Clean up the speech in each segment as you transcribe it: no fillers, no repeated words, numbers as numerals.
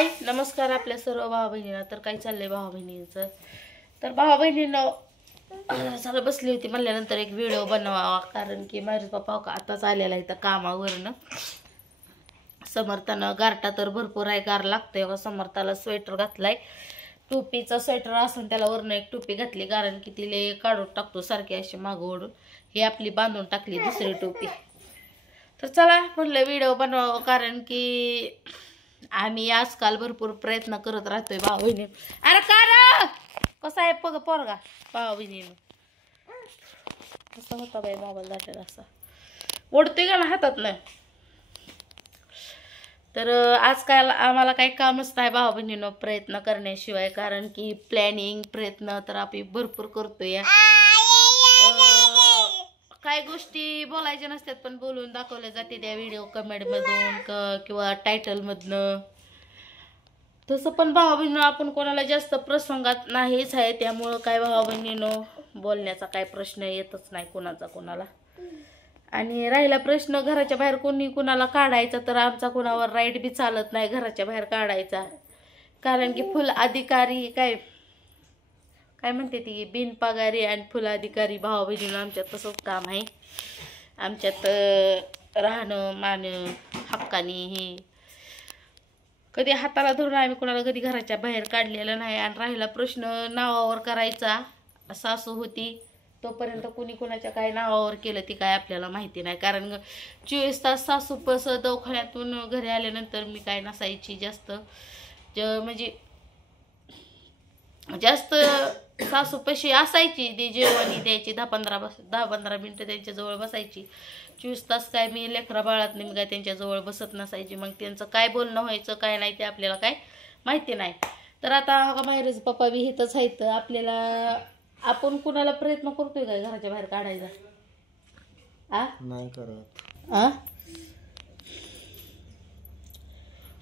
हाय नमस्कार आपल्या सर्व भावा बहिणींना. तर काय चाललंय भावा बहिणींचं. तर भावा बहिणींना सगळं बसली होती म्हणल्यानंतर एक व्हिडिओ बनवावा, कारण की माझे पप्पा आताच आलेला इथं कामावरनं. समर्थानं गारटा तर भरपूर आहे, गार लागतंय व समर्थाला स्वेटर घातलाय, टोपीचा स्वेटर असून त्याला वरनं एक टोपी घातली, कारण की तिले काढून टाकतो सारखी अशी मागं ओढून. ही आपली बांधून टाकली दुसरी टोपी. तर चला म्हटलं व्हिडिओ बनवावं, कारण की आम्ही आजकाल भरपूर प्रयत्न करत राहतोय भावा बहिणी. अरे का कसा आहे बघ पोरगा भावा बहिणीनं. कसा होता बाई मोबाईल दाटेला असा ओढतोय का ना हातात ना. तर आजकाल आम्हाला काही कामच नाही भावा बहिणीनं प्रयत्न करण्याशिवाय, कारण की प्लॅनिंग प्रयत्न तर आपण भरपूर करतोय. काही गोष्टी बोलायच्या नसतात पण बोलून दाखवल्या जाते त्या व्हिडिओ कमेंटमधून किंवा टायटलमधनं. तसं पण भावा बहिणीनं आपण कोणाला जास्त प्रसंगात नाहीच आहे, त्यामुळं काय भावा बहिणीनं बोलण्याचा काय प्रश्न येतच नाही कोणाचा कोणाला. आणि राहिला प्रश्न घराच्या बाहेर कोणी कुणाला काढायचा, तर आमचा कोणावर राईट बी चालत नाही घराच्या बाहेर काढायचा, कारण की फुल अधिकारी काय म्हणते ती बिनपगारी आणि फुल अधिकारी भावा बहिणीनं आमच्यात तसंच काम आहे. आमच्यात राहणं मानणं हक्कानी हे कधी हाताला धरून आम्ही कोणाला कधी घराच्या बाहेर काढलेलं नाही. आणि राहिला प्रश्न नावावर करायचा, सासू होती तोपर्यंत कुणी कुणाच्या काय नावावर केलं ती काय आपल्याला माहिती नाही, कारण 24 तास सासू पस दवाखान्यातून घरी आल्यानंतर मी काय नसायची जास्त, म्हणजे जास्त सासूपाशी असायची. ते जेवणी द्यायची 10-15 मिनिटं त्यांच्याजवळ बसायची. 24 तास काय मी लेकरा बाळात मी काय त्यांच्याजवळ बसत नसायची. मग त्यांचं काय बोलणं व्हायचं काय नाही ते आपल्याला काय माहिती नाही. तर आता बाहेरच पप्पा बी हितच आहेत. आपल्याला आपण कुणाला प्रयत्न करतोय काय घराच्या बाहेर काढायचा? नाही करत.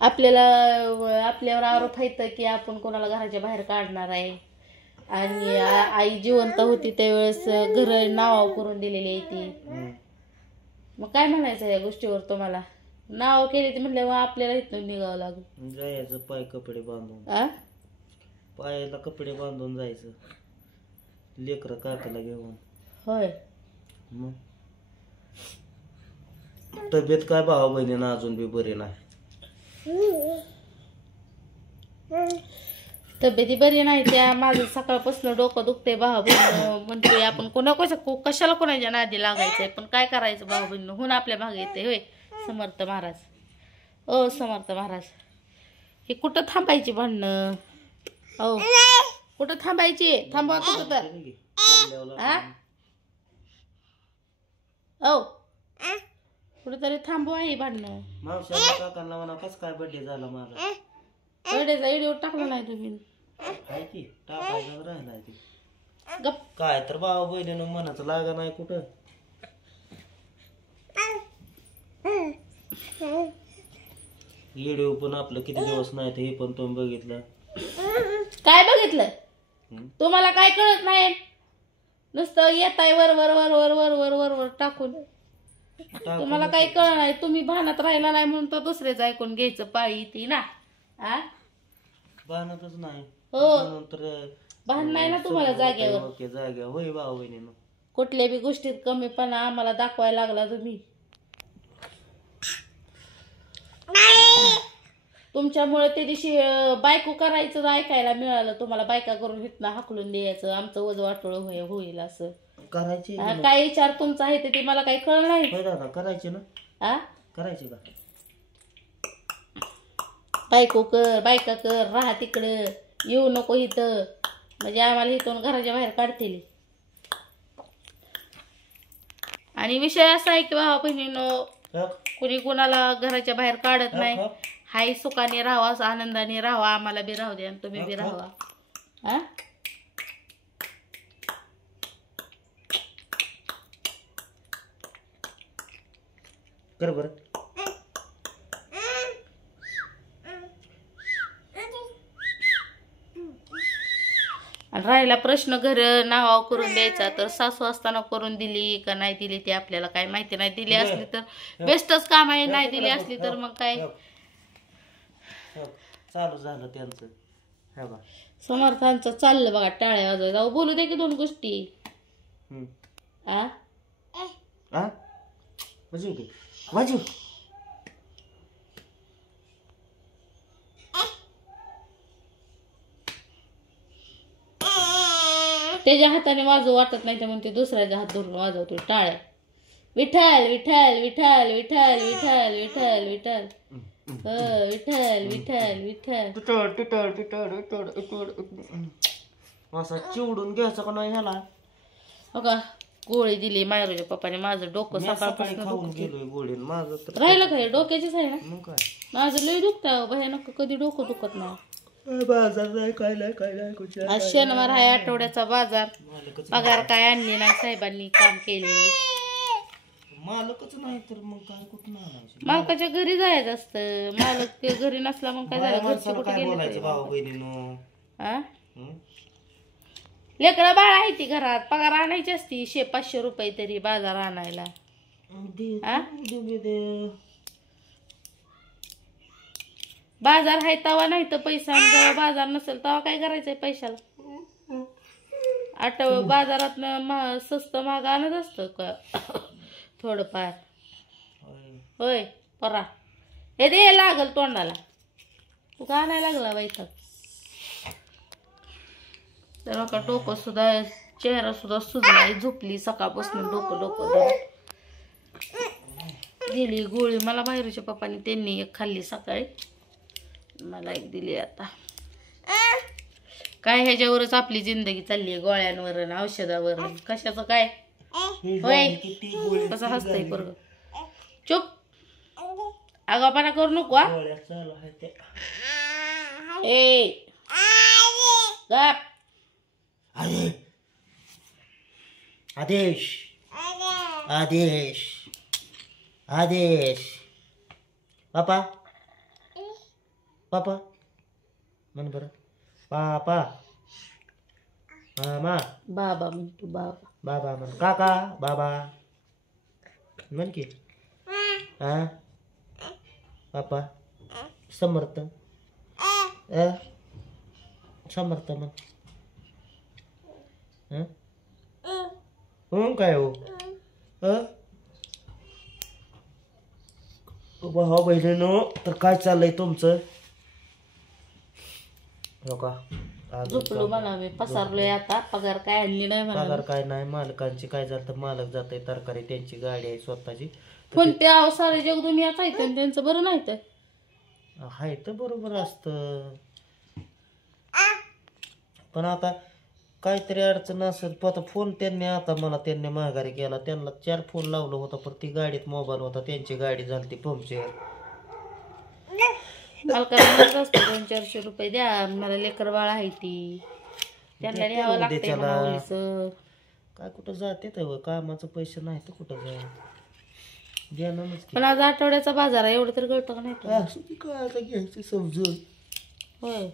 आपल्यावर आरोप आहेत की आपण कोणाला घराच्या बाहेर काढणार आहे. आणि आई जिवंत होती त्यावेळेस घर नाव करून दिलेली आहे ती. मग काय म्हणायचं या गोष्टीवर तुम्हाला? नाव केली ती म्हटल्यावर आपल्याला इथून निघावं लागेल. जायचं पाय कपडे बांधून, पायाला कपडे बांधून जायचं लेकरं काकाला घेऊन. होय. मग तब्येत काय भावा बहिणीनं अजून बी बरी नाही. तब्येती बरी नाही त्या. माझं सकाळपासून डोकं दुखते भावा बहिणी. म्हणतोय आपण कशाला कोणाच्या नादी लागायचंय, पण काय करायचं भावा बहिणी होऊन आपल्या मागे येते. होय समर्थ महाराज. ओ समर्थ महाराज, हे कुठं थांबायची भांडणं? हो कुठं थांबायची? थांबवा कुठं तर. हो कुठंतरी थांबवा ही भांडणं. काकांना म्हणा कस काय बर्थडे झाला माझा. बर्थडेचा व्हिडिओ टाकला नाही तुम्ही? आहे की टाकायचं राहिलाय ते. गप काय तर भावा बहिणीनं मनाचं लागा नाही कुठं. व्हिडिओ पण आपलं किती दिवस नाही हे पण तुम्ही बघितलं. काय बघितलं? तुम्हाला काय कळत नाही? नुसतं येत आहे वर वर वर वर वर वर वर वर टाकून. तुम्हाला काही कळ नाही. तुम्ही भानात राहिला नाही म्हणून तर दुसरेच ऐकून घ्यायचं पाळी ती ना. भानातच नाही. हो भान नाही ना तुम्हाला जाग्यावर. जाग्या होय भाऊ बहिणीनं. कुठल्या बी गोष्टीत कमीपणा आम्हाला दाखवायला लागला तुम्ही. तुमच्यामुळे ते दिवशी बायको करायचं ऐकायला मिळालं तुम्हाला. बायका करून हितनं हाकलून द्यायचं, आमचं वज वाटोळ होईल असं करायचे. काय विचार तुमचा आहे ते मला काही कळलं नाही. करायचे ना. करायचे का? बायका कर राहा तिकडं, येऊ नको इथं, म्हणजे आम्हाला इथून घराच्या बाहेर काढतील. आणि विषय असा आहे की भावा बहिणीनो, कुणी कुणाला घराच्या बाहेर काढत नाही. हाय सुखाने राहावा, आनंदाने राहावा. आम्हाला बी राहू द्या आणि तुम्ही बी राहावा. कर बर. राहिला प्रश्न घर नाव करून द्यायचा, तर सासू असताना करून दिली का नाही दिली ते आपल्याला काय माहिती नाही. दिली असली तर बेस्टच काम आहे, नाही दिली असली तर मग काय चालू झालं त्यांचं. हे बा समर्थांचं चाललं बघा टाळ्या वाजवायला. जाऊ बोलू दे की दोन गोष्टी. आ वाजू की वाजू. त्याच्या हाताने वाजवू वाटत नाही, म्हणून ते दुसऱ्याच्या हात धरून वाजवतो टाळ्या. विठ्ठल विठ्ठल विठ्ठल विठ्ठल विठ्ठल विठ्ठल विठ्ठल विठ्ठल विठ्ठल विठ्ठल. असा चिवडून घ्यायचा का नाही ह्याला. हो का गोळी दिली मायरूच्या पप्पाने. माझं डोकं सकाळी सकाळपासून खाऊन गेलोय गोळी. माझं तर राहिलं काय डोक्याचीच आहे ना. मग काय माझं लय दुखतं भयानक. कधी डोकं दुखत नाही. बाजार नाही काय नाही आज शनिवार आहे, आठवड्याचा बाजार. पगार काय आणली नाही साहेबांनी, काम केले. मालकच नाही तर मग काय कुठं आणायचं. मालकाच्या घरी जायचं असतं. मालक घरी नसला मग काय झालं, घरचे कुठे काय गेले बोलायचं भाऊ बहिणीनो. लेकरं बाळ आहे ती घरात. पगार आणायची असती 100-500 रुपये तरी बाजार आणायला. बाजार आहे तवा नाही तर पैसा, आणि जेव्हा बाजार नसेल तेव्हा काय करायचंय पैशाला. बाजारात स्वस्त महाग आणत असतं का थोडंफार. होय परा हे दे लागल तोंडाला. तू का आणायला लागला बाई तर. तर का डोकं सुद्धा, चेहरा सुद्धा सुजलाय. झोपली सकाळपासून डोकं धरून. दिली गोळी मला बाहेरच्या पप्पानी. त्यांनी एक खाल्ली सकाळी, मला एक दिली. आता काय ह्याच्यावरच आपली जिंदगी चालली आहे, गोळ्यांवर आणि औषधावर. कशाचं काय होय. कसं हसतंय पोरगं. चुप आगापणा करू नको. ए गप. आदेश आदेश आदेश. पापा पापा म्हण बरं. पापा मामा बाबा म्हणतो. बाबा बाबा म्हण. काका बाबा म्हण की. हा पापा समर्थ समर्थ म्हण. काय हो भाऊ बहिणीनो. तर काय चाललंय तुमचं. हो का झोपलो मला मी. पसारलोय आता. पगार काय आणली नाही मला. पगार काय नाही. मालकांची काय झालं, मालक जात आहे तरकारी. त्यांची गाडी आहे स्वतःची. पण ते सारे जग दुनियाच आहे त्यांचं बरं नाही तर. हाय तर बरोबर असतं, पण आता काहीतरी अडचण असेल. आता फोन त्यांनी आता मला त्यांनी माघारी केला. त्यांना 4 फोन लावलं होता, पण ती गाडीत मोबाईल होता. त्यांची गाडी झाली ती पंक्चर. मालकाला असतं 200-400 रुपये द्या, मला लेकर बाळ आहे ती, त्यांना द्यावं लागतं. काय कुठं जाते तर कामाचं पैसे नाही तर कुठं जाय. पण आज आठवड्याचा बाजार आहे, एवढं तर कळतं का नाही. काय घ्यायचं समजून. होय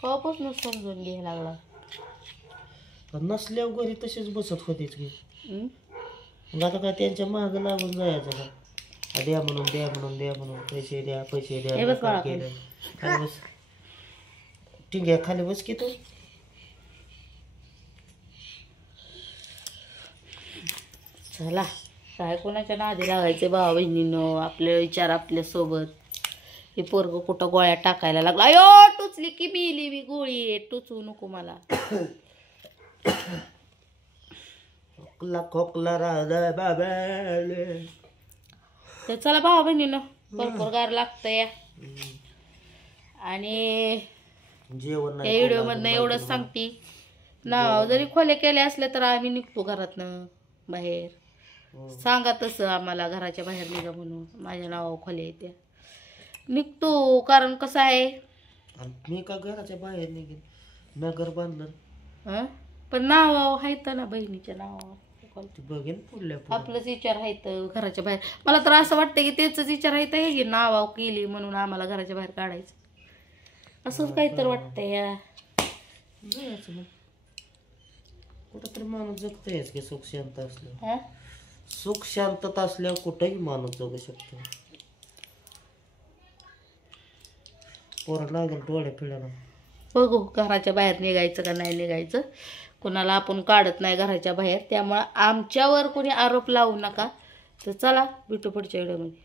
कवापासून समजून घ्यायला लागला. नसल्यावर घरी तसेच बसत होतेच की. मग आता काय त्यांच्या मागं लागून जायचं का. द्या म्हणून द्या म्हणून द्या म्हणून. पैसे द्या पैसे द्या. खाली बस. ठीक आहे खाली बस की तू. चला काय कोणाच्या नादी लागायचे भावा बहिणीनं. आपले विचार आपल्या सोबत. हे पोरग कुठं गोळ्या टाकायला लागला. अयो टुचली की बिली मी गोळी. टुचू नको मला. खोकला खोकला राधा बाबा. तर चला भावा बहिणीनं भरपूर गार लागतंय. आणि जेवण या व्हिडिओ मधनं एवढंच सांगते, नाव जरी खोले केले असले तर आम्ही निघतो घरातनं बाहेर. सांगा तसं आम्हाला घराच्या बाहेर निघा म्हणून. माझ्या नावावर खोले येत्या निघतो. कारण कसं आहे, मी का घराच्या बाहेर निघेन. नगर बांधलं पण नाव आहेत ना बहिणीच्या नावावर. बघेन पुढल्या आपलंच विचार आहेत घराच्या बाहेर. मला तर असं वाटतं की तेच विचार आहेत हे की नाव केली म्हणून आम्हाला घराच्या बाहेर काढायचं. असंच काही तर वाटतंय. या कुठं तरी माणूस जगतोयच की सुख शांत असल्यावर. सुख शांतता असल्यावर कुठंही माणूस जगू शकतो. पोरं लागेल डोळ्या पिळ्याला. बघू घराच्या बाहेर निघायचं का नाही निघायचं. कोणाला आपण काढत नाही घराच्या बाहेर, त्यामुळं आमच्यावर कोणी आरोप लावू नका. तर चला भेटू पुढच्या व्हिडिओमध्ये.